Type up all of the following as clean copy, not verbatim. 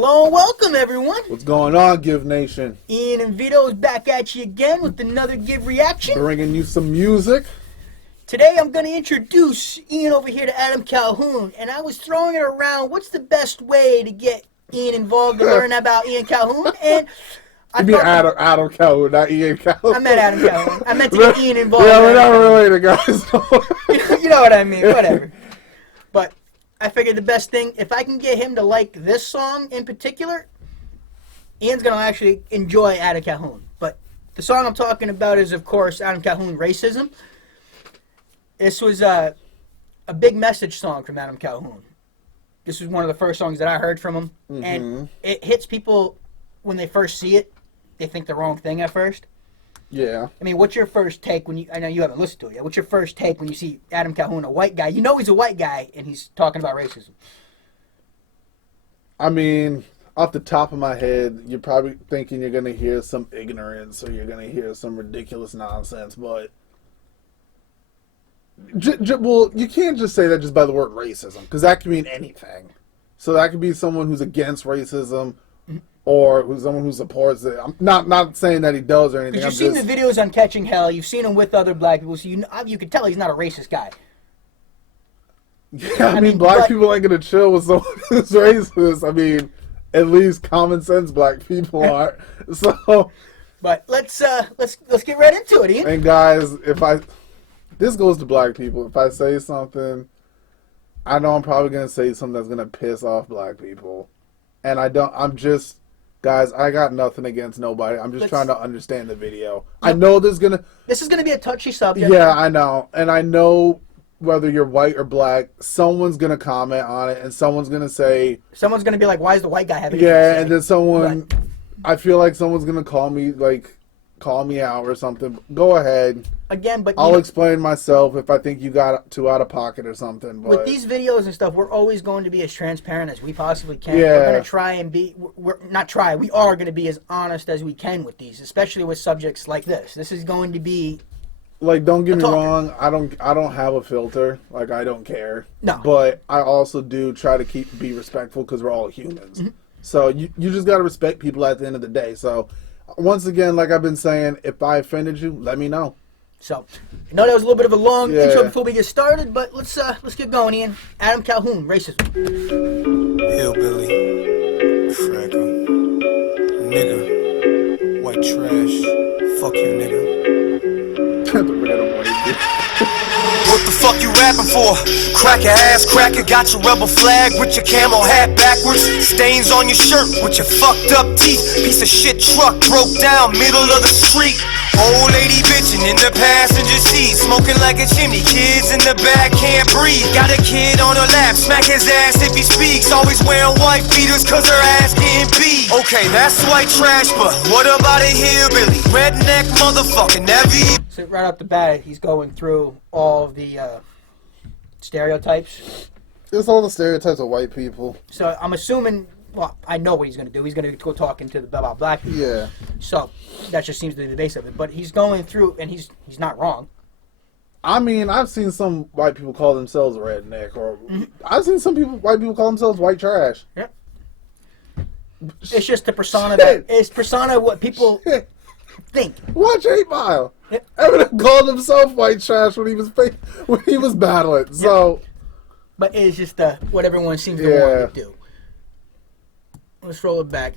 Hello and welcome, everyone. What's going on, Giv Nation? Ian and Vito is back at you again with another Giv reaction. Bringing you some music. Today I'm going to introduce Ian over here to Adam Calhoun, and I was throwing it around. What's the best way to get Ian involved to learn about Ian Calhoun? And I mean Adam Calhoun, not Ian Calhoun. I meant Adam Calhoun. I meant to get Ian involved. Yeah, we're not related, guys. You know what I mean. Whatever. But I figured the best thing, if I can get him to like this song in particular, Ian's going to actually enjoy Adam Calhoun. But the song I'm talking about is, of course, Adam Calhoun, Racism. This was a big message song from Adam Calhoun. This was one of the first songs that I heard from him. Mm-hmm. And it hits people when they first see it. They think the wrong thing at first. Yeah. I mean, what's your first take when you... I know you haven't listened to it yet. What's your first take when you see Adam Calhoun, a white guy? You know he's a white guy, and he's talking about racism. I mean, off the top of my head, you're probably thinking you're going to hear some ignorance or you're going to hear some ridiculous nonsense, but... well, you can't just say that just by the word racism, because that can mean anything. So that could be someone who's against racism... or who's someone who supports it. I'm not saying that he does or anything. Because you've seen the videos on Catching Hell. You've seen him with other black people, so you can tell he's not a racist guy. Yeah, I mean, black people ain't gonna chill with someone who's racist. I mean, at least common sense black people are. So, but let's get right into it, Ian. And guys, this goes to black people. If I say something, I know I'm probably gonna say something that's gonna piss off black people, and guys, I got nothing against nobody. I'm just trying to understand the video. I know this is gonna be a touchy subject. Yeah, I know. And I know whether you're white or black, someone's gonna comment on it and someone's gonna be like, why is the white guy having Yeah, and then I feel like someone's gonna call me out or something. Go ahead. Again, but I'll explain myself if I think you got too out of pocket or something. But with these videos and stuff, we're always going to be as transparent as we possibly can. Yeah. We're going to try and be, we are going to be as honest as we can with these, especially with subjects like this. This is going to be... Like, don't get me wrong, I don't have a filter. Like, I don't care. No. But I also do try to be respectful because we're all humans. Mm-hmm. So you just got to respect people at the end of the day. So, once again, like I've been saying, if I offended you, let me know. So, I know that was a little bit of a long intro before we get started, but let's get going, Ian. Adam Calhoun, Racism. Hillbilly, fraggle, nigga, white trash, fuck you, nigga. What the fuck you rapping for? Cracker ass cracker, got your rebel flag with your camel hat backwards, stains on your shirt with your fucked up teeth, piece of shit truck broke down middle of the street. Old lady bitchin' in the passenger seat, smoking like a chimney, kids in the back can't breathe. Got a kid on her lap, smack his ass if he speaks. Always wearing white beaters cause her ass getting beat. Okay, that's white trash, but what about a hillbilly? Redneck motherfucker, never. So right off the bat, he's going through all of the stereotypes. It's all the stereotypes of white people. So I'm assuming... Well, I know what he's going to do. He's going to go talking to about black people. Yeah. So that just seems to be the base of it. But he's going through, and he's not wrong. I mean, I've seen some white people call themselves a redneck, or I've seen white people call themselves white trash. Yep. It's just the persona what people think. Watch 8 Mile. Yep. Eminem called himself white trash when he was battling. So. Yep. But it's just what everyone seems to want to do. Let's roll it back.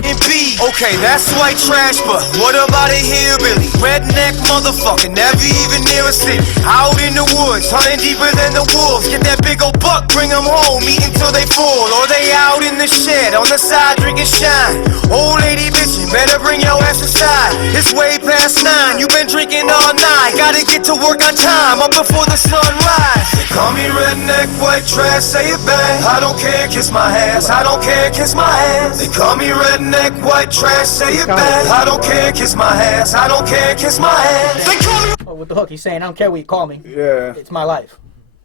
Okay, that's white trash, but what about a hillbilly? Redneck motherfucker, never even near a city. Out in the woods, hunting deeper than the wolves. Get that big old buck, bring them home, eat until they full. Or they out in the shed, on the side, drinking shine. Old lady bitchin', better bring your ass inside. It's way past 9, you been drinking all night. Gotta get to work on time, up before the sun rise. They call me redneck, white trash, say it back. I don't care, kiss my ass, I don't care, kiss my ass. They call me redneck, white trash, say it back. I don't care, kiss my ass, I don't care, kiss my ass. They call me... Oh, with the hook, he's saying, I don't care what you call me. Yeah. It's my life.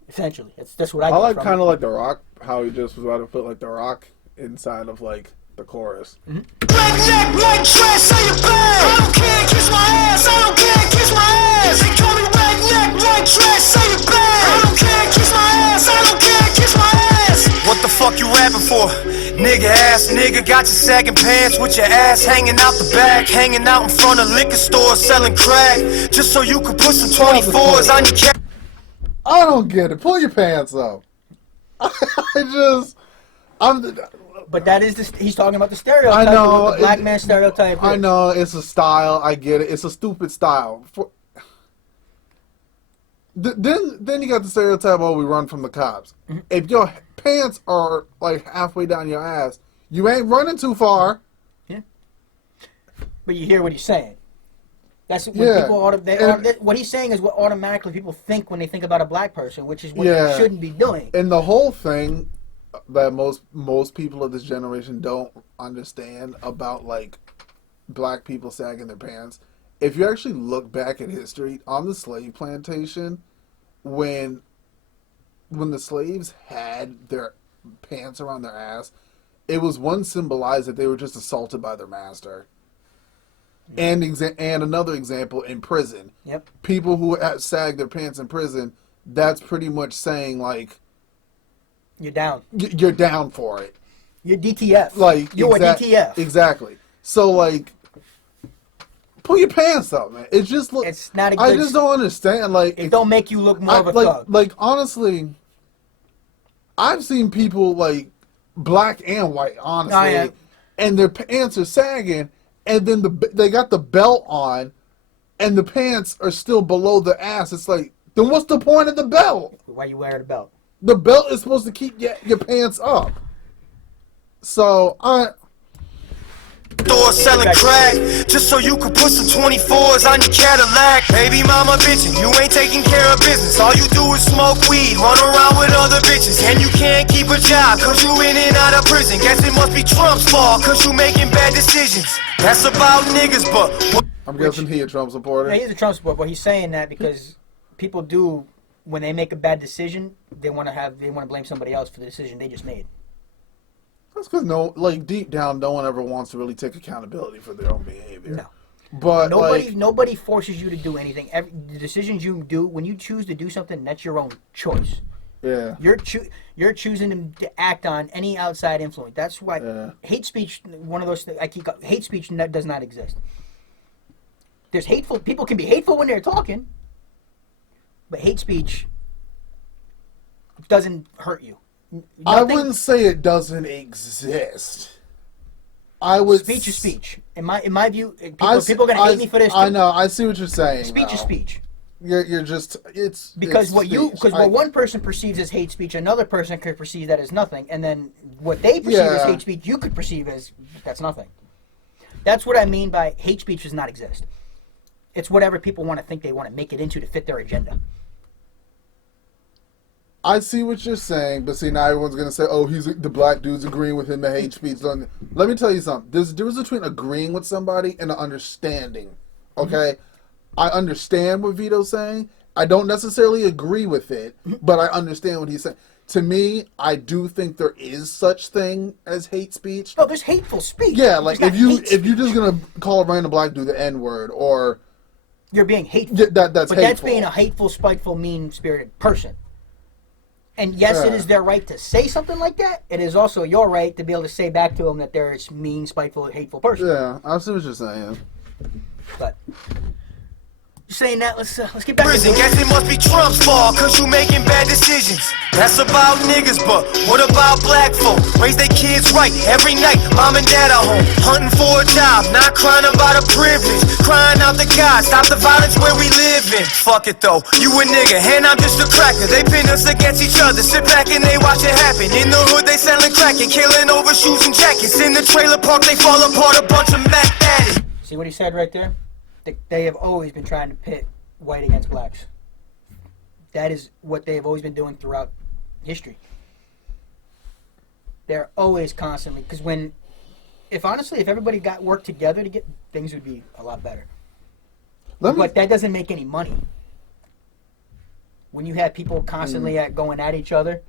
Essentially. That's what I get like from kind of like The Rock, how he just was about to put like The Rock inside of like the chorus. Redneck, white trash, say it back. I don't care, kiss my ass, I don't care, kiss my ass. They call me redneck, white trash, say it back. I don't care, kiss my ass, I don't care, kiss my ass. What the fuck you rapping for? Nigga ass nigga got your sagging pants with your ass hanging out the back, hanging out in front of liquor stores selling crack, just so you could put some 24s on your cat. I don't get it. Pull your pants up. But that is he's talking about the stereotype. I know. The black man stereotype. I know, it's a style. I get it. It's a stupid style. Then you got the stereotype, oh, we run from the cops. Mm-hmm. If your pants are like halfway down your ass, you ain't running too far. Yeah. But you hear what he's saying. That's what people what he's saying is what automatically people think when they think about a black person, which is what they shouldn't be doing. And the whole thing that most people of this generation don't understand about like black people sagging their pants. If you actually look back at history on the slave plantation, when the slaves had their pants around their ass, it was one symbolized that they were just assaulted by their master. And another example in prison. Yep. People who sag their pants in prison, that's pretty much saying like you're down. You're down for it. You're DTF. Like you're a DTF. Exactly. So like, pull your pants up, man. It just look. It's not a good. I just don't understand. Like, it don't make you look more of a thug. Like honestly, I've seen people like black and white, honestly, and their pants are sagging, and then they got the belt on, and the pants are still below the ass. It's like, then what's the point of the belt? Why you wearing the belt? The belt is supposed to keep your pants up. So Store selling crack, just so you could put some 24s on your Cadillac. Baby mama bitchin', you ain't taking care of business. All you do is smoke weed, run around with other bitches, and you can't keep a job cause you in and out of prison. Guess it must be Trump's fault cause you making bad decisions. That's about niggas, but I'm guessing he a Trump supporter. Yeah, he's a Trump supporter, but he's saying that because people do, when they make a bad decision, they want to blame somebody else for the decision they just made. That's because deep down, no one ever wants to really take accountability for their own behavior. No, but nobody forces you to do anything. The decisions you do, when you choose to do something, that's your own choice. Yeah, you're choosing to act on any outside influence. That's why hate speech. One of those things hate speech does not exist. There's hateful people can be hateful when they're talking, but hate speech doesn't hurt you. I wouldn't say it doesn't exist. I would. Speech is speech. In my view, people are going to hate me for this. I know. I see what you're saying. Speech is speech. You're just because what one person perceives as hate speech, another person could perceive that as nothing, and then what they perceive as hate speech, you could perceive as that's nothing. That's what I mean by hate speech does not exist. It's whatever people want to think they want to make it into to fit their agenda. I see what you're saying, but see, now everyone's going to say, oh, the black dude's agreeing with him, the hate speech. Let me tell you something. There's a difference between agreeing with somebody and understanding, okay? Mm-hmm. I understand what Vito's saying. I don't necessarily agree with it, but I understand what he's saying. To me, I do think there is such thing as hate speech. Oh, there's hateful speech. Yeah, like if you're just going to call a random black dude the N-word or... You're being hateful. That's hateful. But that's being a hateful, spiteful, mean-spirited person. And yes, it is their right to say something like that. It is also your right to be able to say back to them that they're a mean, spiteful, hateful person. Yeah, I see what you're saying. But saying that, let's get back to prison. Guess it must be Trump's fault cause you making bad decisions. That's about niggas, but what about black folk? Raise their kids right every night. Mom and dad are home, hunting for a job, not crying about a privilege, crying out to God, stop the violence where we live in. Fuck it though, you a nigga and I'm just a cracker. They pin us against each other, sit back and they watch it happen. In the hood they selling crack and killing over shoes and jackets. In the trailer park they fall apart, a bunch of Mac addicts. See what he said right there? They have always been trying to pit white against blacks. That is what they have always been doing throughout history. They're always constantly, because if everybody got worked together to get, things would be a lot better. But that doesn't make any money. When you have people constantly going at each other,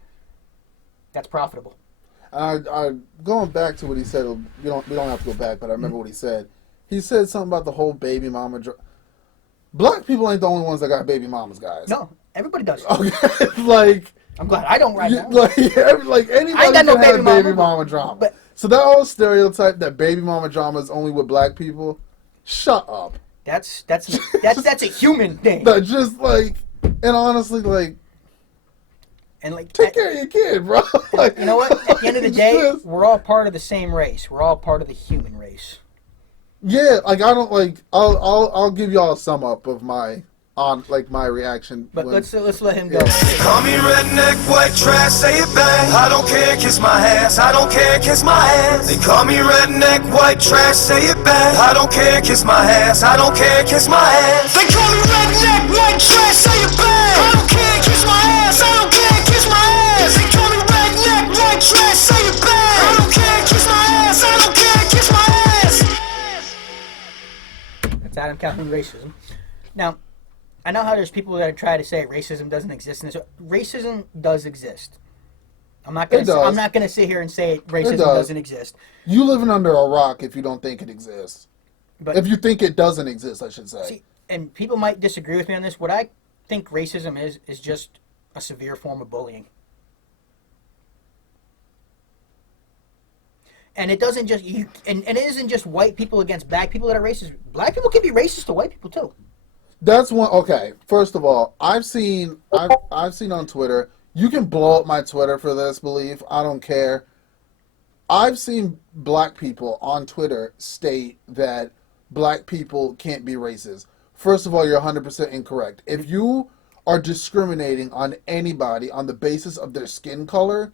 that's profitable. Going back to what he said, we don't have to go back, but I remember what he said. He said something about the whole baby mama. Black people ain't the only ones that got baby mamas, guys. No, everybody does. Okay, like I'm glad I don't right now. Like anybody I ain't got can no have baby baby mama, mama drama. but- So that whole stereotype that baby mama drama is only with black people, shut up. That's a human thing. That just like, and honestly, like, And like, take care of your kid, bro. Like, you know what? At the end of the it's day, just- we're all part of the same race. We're all part of the human race. yeah, like I don't like. I'll give y'all a sum up of my my reaction. But when- let's let him go. Yeah. Call me redneck, white trash, say it back. I don't care, kiss my ass. I don't care, kiss my ass. They call me redneck, white trash, say it back. I don't care, kiss my ass. I don't care, kiss my ass. They call me redneck, white trash, say it back. I don't care, kiss my ass. I don't care, kiss my ass. They call me redneck, white trash, say it back. I don't care, kiss my ass. I don't care, kiss my ass. That's Adam Calhoun racism. Now, I know how there's people that try to say racism doesn't exist in this. Racism does exist. I'm not It does. gonna sit here and say racism does. doesn't exist. You living under a rock if you don't think it exists. But If you think it doesn't exist, I should say. see, and people might disagree with me on this. What I think racism is just a severe form of bullying. And it doesn't just and it isn't just white people against black people that are racist. Black people can be racist to white people too. That's one. Okay, first of all, I've seen on Twitter. You can blow up my Twitter for this belief. I don't care. I've seen black people on Twitter state that black people can't be racist. First of all, you're 100% incorrect. If you are discriminating on anybody on the basis of their skin color,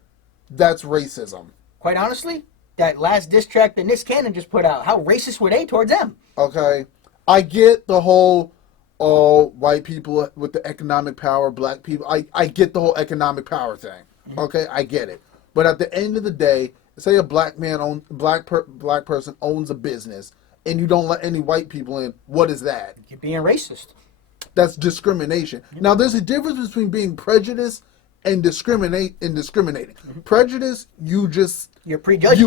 that's racism. Quite honestly, that last diss track that Nick Cannon just put out, how racist were they towards them? Okay, I get the whole white people with the economic power, black people. I get the whole economic power thing. Okay, I get it. But at the end of the day, say a black person owns a business and you don't let any white people in. What is that? You're being racist. That's discrimination. Now, there's a difference between being prejudiced and discriminating. Prejudice, You're prejudging.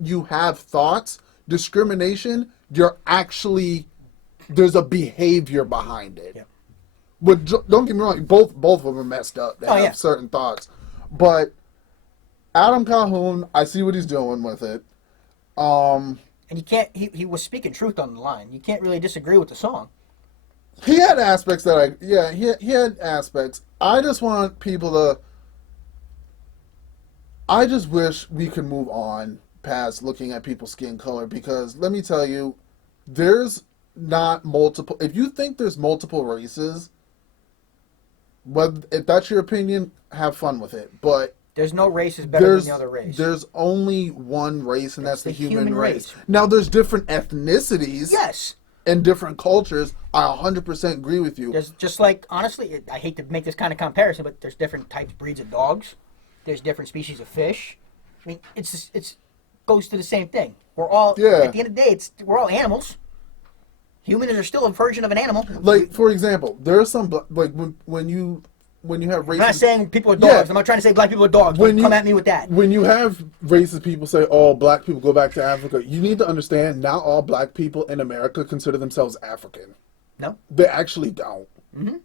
you have thoughts. Discrimination, there's a behavior behind it. Yeah. But don't get me wrong, both of them are messed up. They have certain thoughts. But Adam Calhoun, I see what he's doing with it. And you can't. He was speaking truth on the line. You can't really disagree with the song. He had aspects he had aspects. I just want people to. I just wish we could move on past looking at people's skin color, because let me tell you, there's not multiple. If you think there's multiple races, if that's your opinion, have fun with it. But There's no race is better than the other race. there's only one race, and that's the human race. race. Now, there's different ethnicities. Yes. And different cultures. I 100% agree with you. There's just like, honestly, I hate to make this kind of comparison, but there's different types, breeds of dogs. There's different species of fish. I mean, it's goes to the same thing. We're all, at the end of the day, we're all animals. Humans are still a version of an animal. Like, for example, there are some, like, when you have racist... I'm not saying people are dogs. I'm not trying to say black people are dogs. Come at me with that. When you have racist people say, oh, black people go back to Africa, you need to understand, not all black people in America consider themselves African. No. They actually don't. Mm-hmm.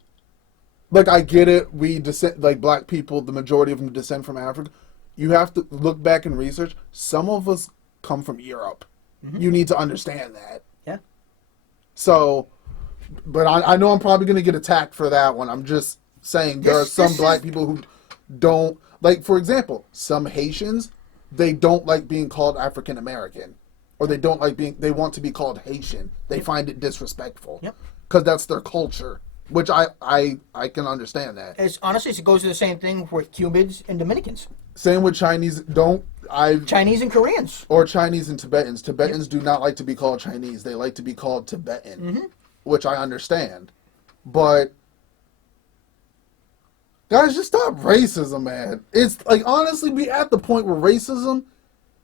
Like, I get it. We descend, like, black people, the majority of them descend from Africa. You have to look back and research. Some of us come from Europe. Mm-hmm. You need to understand that. Yeah. So, but I know I'm probably going to get attacked for that one. I'm just saying there are some black people who don't, like, for example, some Haitians, they don't like being called African American, or they don't like they want to be called Haitian. They find it disrespectful. Yep. Because that's their culture, which I can understand that. Honestly, it goes to the same thing with Cubans and Dominicans. Same with Chinese. Chinese and Koreans. Or Chinese and Tibetans. Tibetans do not like to be called Chinese. They like to be called Tibetan, which I understand. But guys, just stop racism, man. It's like, honestly, we at the point where racism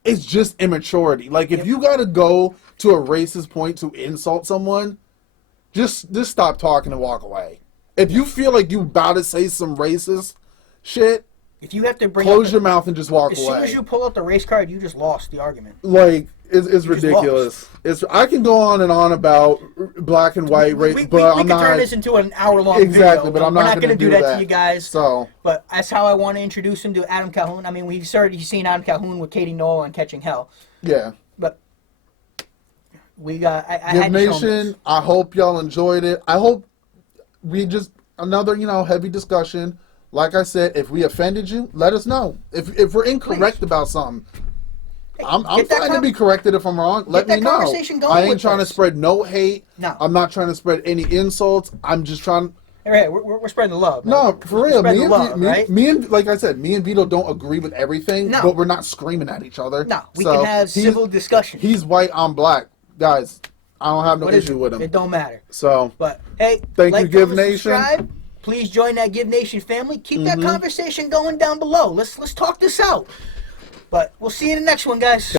is just immaturity. Like, if you got to go to a racist point to insult someone, just stop talking and walk away. If you feel like you about to say some racist shit, If you have to bring close up your mouth and just walk as away. soon as you pull out the race card, you just lost the argument. Like, it's just ridiculous. I can go on and on about black and white race, We but I'm could not. turn this into an hour-long Exactly, video. but I'm We're not not gonna going to do that to you guys. So, But that's how I want to introduce him to Adam Calhoun. I mean, we've already seen Adam Calhoun with Katie Noel on Catching Hell. yeah. But we got... I Giv had to show him Nation, this. I hope y'all enjoyed it. I hope we just, another, heavy discussion. Like I said, if we offended you, let us know. If we're incorrect Please. about something, Hey, I'm get that fine to be corrected if I'm wrong. Let me that know. conversation going I ain't with trying us. to spread no hate. No. I'm not trying to spread any insults. I'm just trying. Hey, we're spreading the love. No, man. for We're real. spreading the love, right? Me and like I said, me and Vito don't agree with everything, No. but we're not screaming at each other. No, we So, can have civil discussion. He's white, I'm black, guys. I don't have no What is issue it? with him. It don't matter. So But hey, Thank like, you, Giv comment, Nation. subscribe. Please join that Giv Nation family. Keep that conversation going down below. Let's talk this out. But we'll see you in the next one, guys.